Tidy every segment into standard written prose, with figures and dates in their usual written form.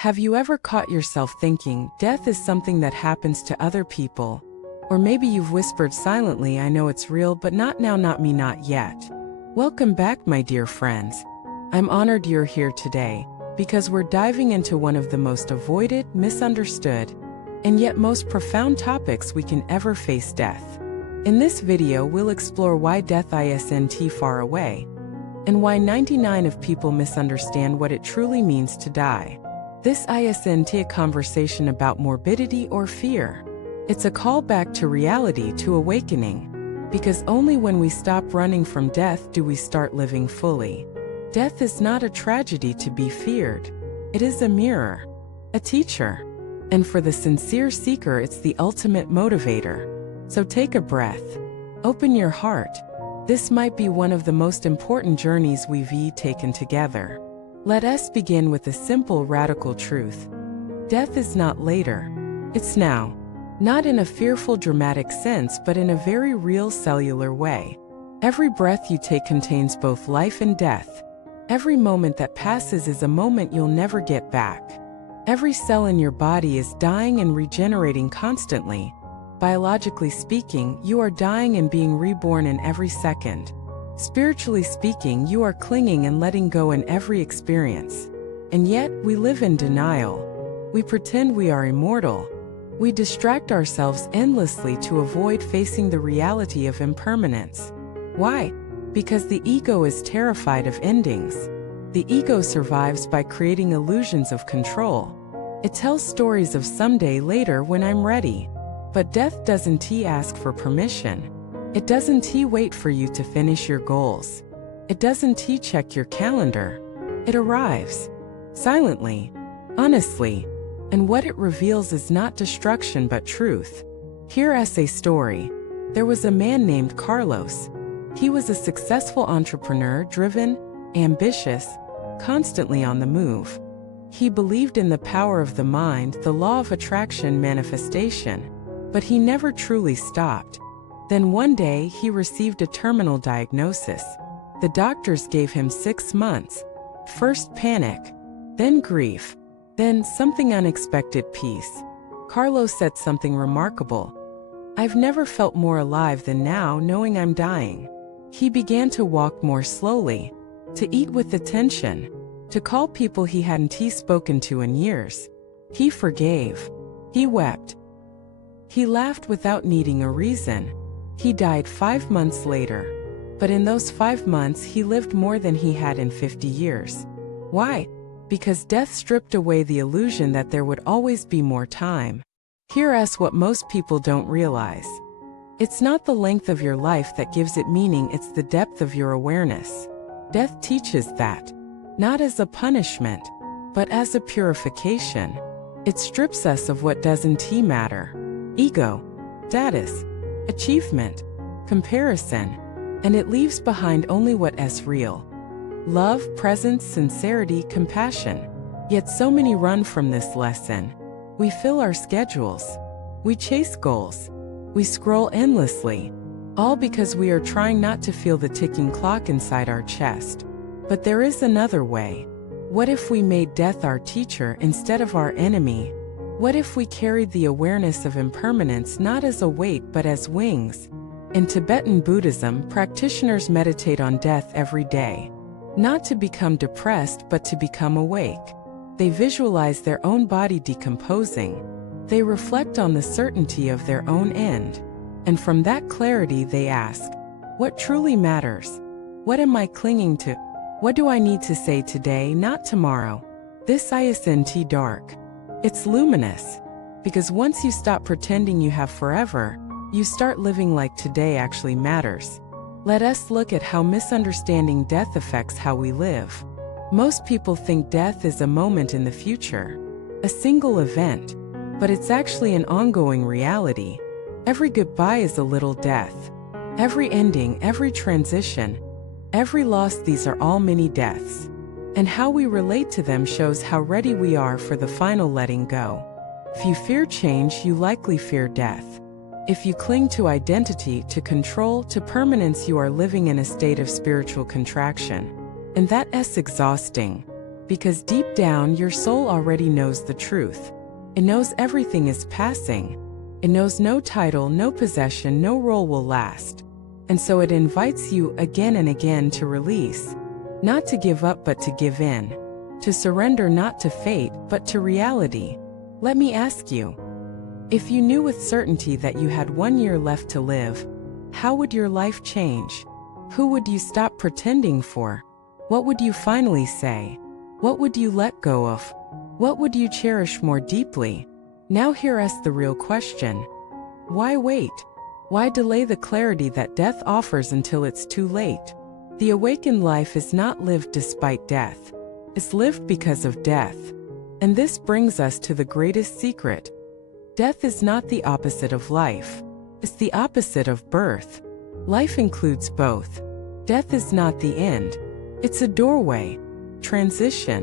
Have you ever caught yourself thinking, death is something that happens to other people? Or maybe you've whispered silently, I know it's real, but not now, not me, not yet. Welcome back, my dear friends. I'm honored you're here today, because we're diving into one of the most avoided, misunderstood, and yet most profound topics we can ever face: death. In this video, we'll explore why death isn't far away, and why 99% of people misunderstand what it truly means to die. This isn't a conversation about morbidity or fear. It's a call back to reality, to awakening, because only when we stop running from death do we start living fully. Death is not a tragedy to be feared. It is a mirror, a teacher, and for the sincere seeker, it's the ultimate motivator. So take a breath, open your heart. This might be one of the most important journeys we've taken together. Let us begin with a simple, radical truth. Death is not later. It's now. Not in a fearful, dramatic sense, but in a very real, cellular way. Every breath you take contains both life and death. Every moment that passes is a moment you'll never get back. Every cell in your body is dying and regenerating constantly. Biologically speaking, you are dying and being reborn in every second. Spiritually speaking, you are clinging and letting go in every experience. And yet, we live in denial. We pretend we are immortal. We distract ourselves endlessly to avoid facing the reality of impermanence. Why? Because the ego is terrified of endings. The ego survives by creating illusions of control. It tells stories of someday, later, when I'm ready. But death doesn't ask for permission. It doesn't wait for you to finish your goals. It doesn't check your calendar. It arrives. Silently. Honestly. And what it reveals is not destruction but truth. Here's a story. There was a man named Carlos. He was a successful entrepreneur, driven, ambitious, constantly on the move. He believed in the power of the mind, the law of attraction, manifestation. But he never truly stopped. Then one day, he received a terminal diagnosis. The doctors gave him 6 months. First panic, then grief, then something unexpected: peace. Carlos said something remarkable. I've never felt more alive than now, knowing I'm dying. He began to walk more slowly, to eat with attention, to call people he hadn't spoken to in years. He forgave. He wept. He laughed without needing a reason. He died 5 months later. But in those 5 months, he lived more than he had in 50 years. Why? Because death stripped away the illusion that there would always be more time. Here's what most people don't realize. It's not the length of your life that gives it meaning, it's the depth of your awareness. Death teaches that, not as a punishment, but as a purification. It strips us of what doesn't matter: ego, status, achievement, comparison, and it leaves behind only what is real: love, presence, sincerity, compassion. Yet so many run from this lesson. We fill our schedules. We chase goals. We scroll endlessly, all because we are trying not to feel the ticking clock inside our chest. But there is another way. What if we made death our teacher instead of our enemy? What if we carried the awareness of impermanence not as a weight but as wings? In Tibetan Buddhism, practitioners meditate on death every day. Not to become depressed but to become awake. They visualize their own body decomposing. They reflect on the certainty of their own end. And from that clarity they ask, what truly matters? What am I clinging to? What do I need to say today, not tomorrow? This isn't dark. It's luminous. Because once you stop pretending you have forever, you start living like today actually matters. Let us look at how misunderstanding death affects how we live. Most people think death is a moment in the future, a single event, but it's actually an ongoing reality. Every goodbye is a little death. Every ending, every transition, every loss, these are all mini deaths. And how we relate to them shows how ready we are for the final letting go. If you fear change, you likely fear death. If you cling to identity, to control, to permanence, you are living in a state of spiritual contraction. And that is exhausting. Because deep down, your soul already knows the truth. It knows everything is passing. It knows no title, no possession, no role will last. And so it invites you again and again to release. Not to give up, but to give in. To surrender not to fate, but to reality. Let me ask you, if you knew with certainty that you had 1 year left to live, how would your life change? Who would you stop pretending for? What would you finally say? What would you let go of? What would you cherish more deeply? Now hear us the real question. Why wait? Why delay the clarity that death offers until it's too late? The awakened life is not lived despite death. It's lived because of death. And this brings us to the greatest secret. Death is not the opposite of life. It's the opposite of birth. Life includes both. Death is not the end. It's a doorway, transition,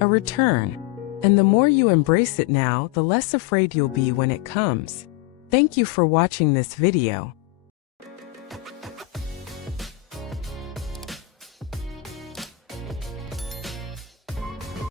a return. And the more you embrace it now, the less afraid you'll be when it comes. Thank you for watching this video.